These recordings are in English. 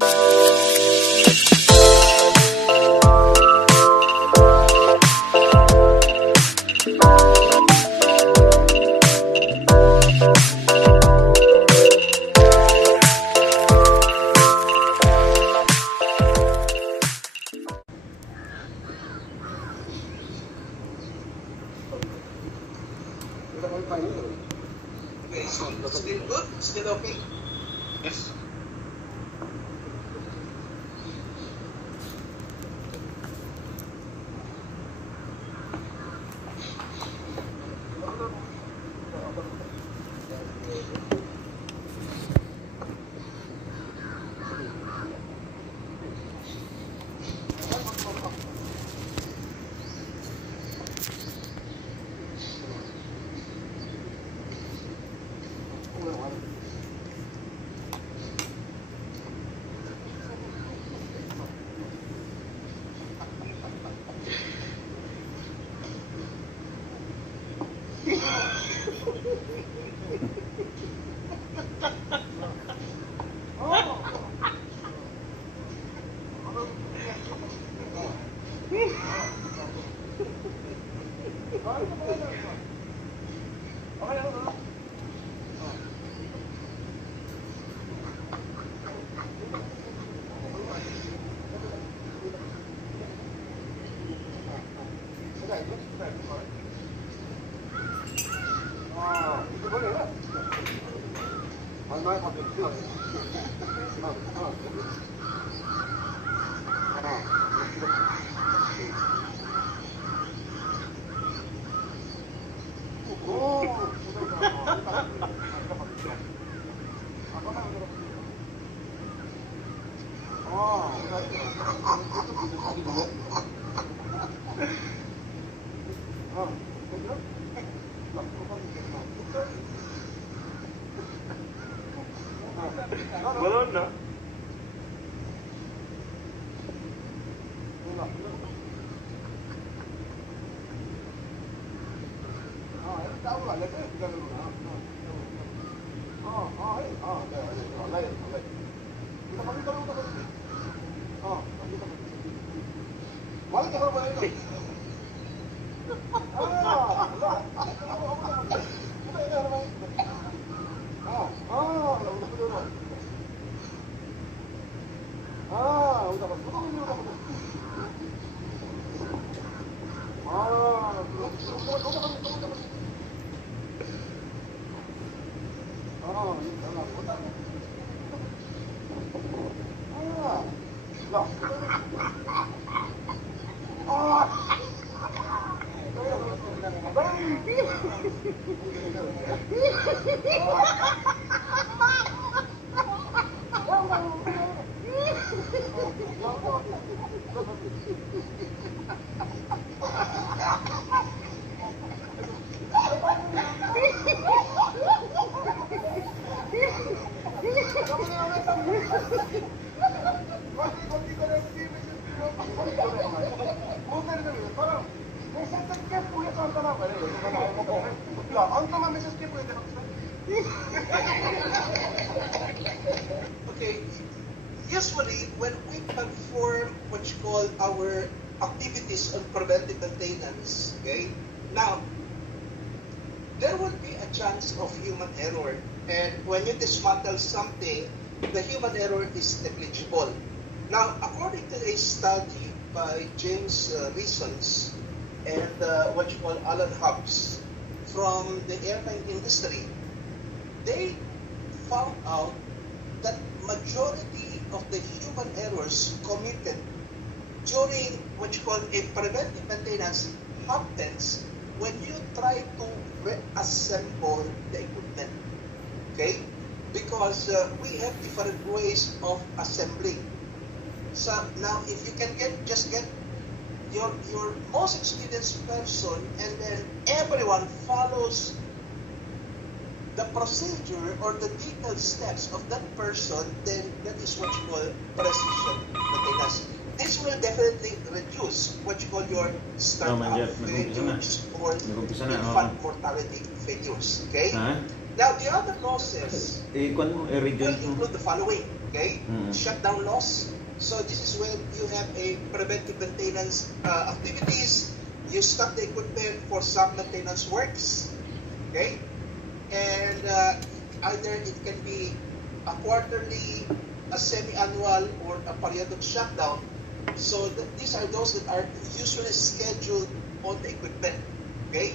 Okay, so still good? Still okay? Yes. Balon na. Okay, usually when we perform what you call our activities on preventive maintenance, okay, now there will be a chance of human error, and when you dismantle something, the human error is negligible. Now, according to a study by James Reasons and what you call Alan Hobbs from the airline industry, they found out that majority of the human errors committed during what you call a preventive maintenance happens when you try to reassemble the equipment, okay? Because we have different ways of assembling. So now, if you can just get your most experienced person, and then everyone follows the procedure or the detailed steps of that person, then that is what you call precision maintenance. This will definitely reduce what you call your startup failures or infant mortality failures. Okay. Now, the other losses will include the following, okay? Shutdown loss. So this is when you have a preventive maintenance activities. You stop the equipment for some maintenance works, okay? And either it can be a quarterly, a semi-annual, or a periodic shutdown. So these are those that are usually scheduled on the equipment, okay?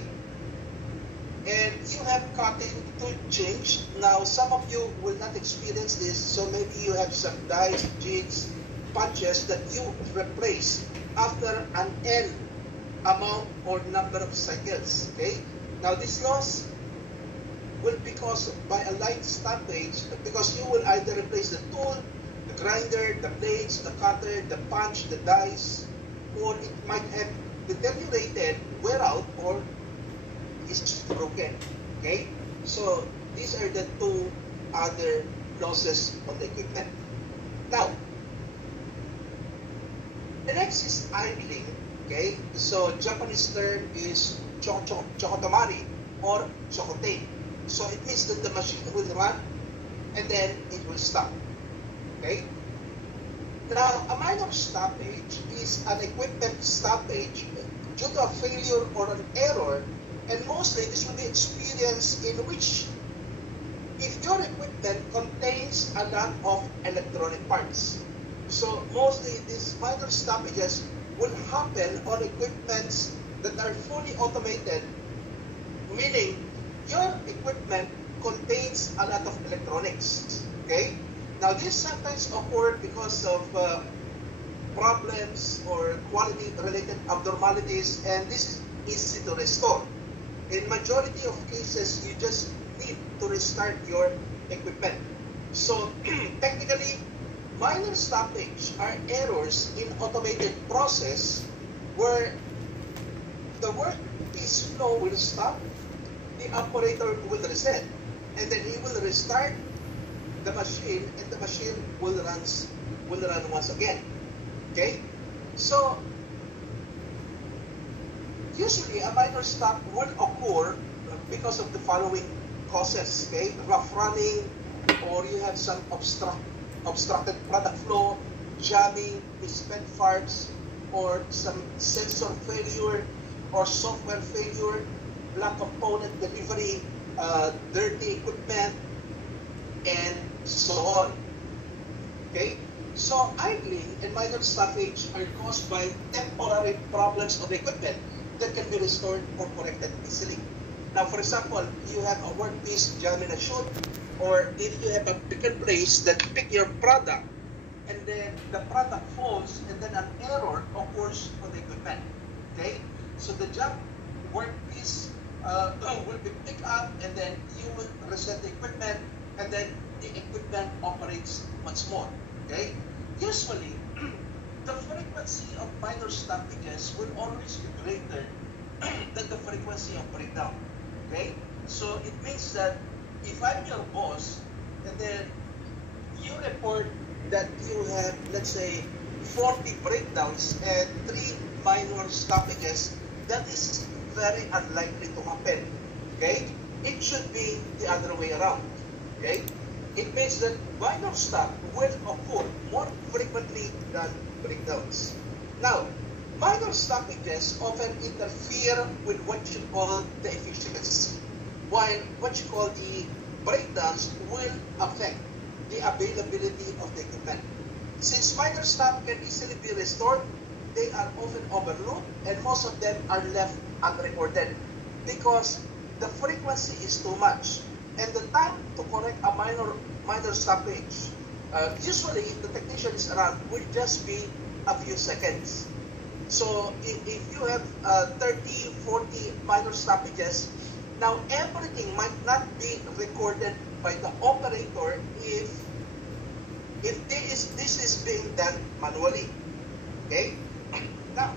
And you have cutting to change. Now, some of you will not experience this, so maybe you have some dies, jigs, punches that you replace after an N amount or number of cycles, okay? Now, this loss will be caused by a light stoppage because you will either replace the tool, the grinder, the blades, the cutter, the punch, the dies, or it might have deteriorated, wear out, or is broken, okay? So these are the two other losses on the equipment. Now, the next is idling, okay? So Japanese term is chokotomari or chokote. So it means that the machine will run and then it will stop, okay? Now, a minor stoppage is an equipment stoppage due to a failure or an error, and mostly this will be experienced in which if your equipment contains a lot of electronic parts. So mostly these minor stoppages will happen on equipments that are fully automated, meaning your equipment contains a lot of electronics, okay? Now this sometimes occur because of problems or quality related abnormalities, and this is easy to restore. In majority of cases, you just need to restart your equipment. So technically, minor stoppage are errors in automated process where the workpiece flow will stop, the operator will reset, and then he will restart the machine, and the machine will run once again. Okay? So usually a minor stop will occur because of the following causes, okay? Rough running, or you have some obstructed product flow, jamming, misspent parts, or some sensor failure, or software failure, black component delivery, dirty equipment, and so on. Okay? So idling and minor stoppage are caused by temporary problems of the equipment that can be restored or corrected easily. Now, for example, you have a workpiece jamming a shoot, or if you have a pick and place that pick your product, and then the product falls, and then an error occurs on the equipment. Okay? So the jam workpiece will be picked up, and then you will reset the equipment, and then the equipment operates once more. Okay? Usually, the frequency of minor stoppages will always be greater than the frequency of breakdown. Okay? So it means that if I'm your boss, and then you report that you have, let's say, 40 breakdowns and 3 minor stoppages, that is very unlikely to happen. Okay? It should be the other way around. Okay? It means that minor stop will occur more frequently than breakdowns. Now, minor stoppages often interfere with what you call the efficiency, while what you call the breakdowns will affect the availability of the equipment. Since minor stop can easily be restored, they are often overlooked, and most of them are left unrecorded because the frequency is too much. And the time to correct a minor stoppage, usually if the technician is around, will just be a few seconds. So if you have 30, 40 minor stoppages, now everything might not be recorded by the operator if this is being done manually. Okay? Now,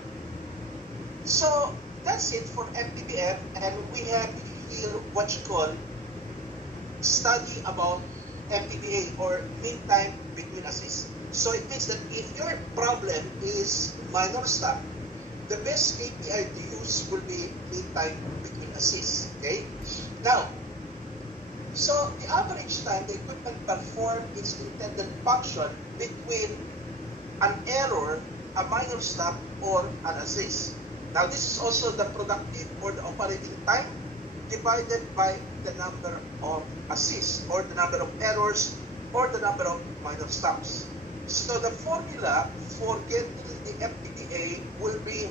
so that's it for MTBF, and we have here what you call study about MTBA, or mean time between assists. So it means that if your problem is minor stop, the best KPI to use will be mean time between assists. Okay? Now, So the average time the equipment performs its intended function between an error, a minor stop, or an assist. Now this is also the productive or the operating time divided by the number of assists or the number of errors or the number of minor stops. So the formula for getting the FPGA will be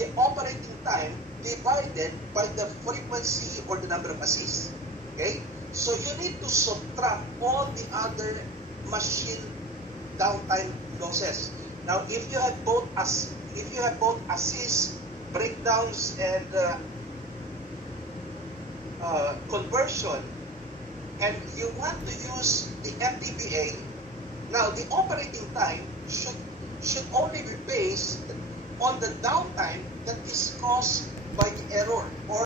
the operating time divided by the frequency or the number of assists. Okay? So you need to subtract all the other machine downtime losses. Now, if you have both assists, breakdowns, and conversion, and you want to use the FPGA, now the operating time should only be based on the downtime that is caused by the error or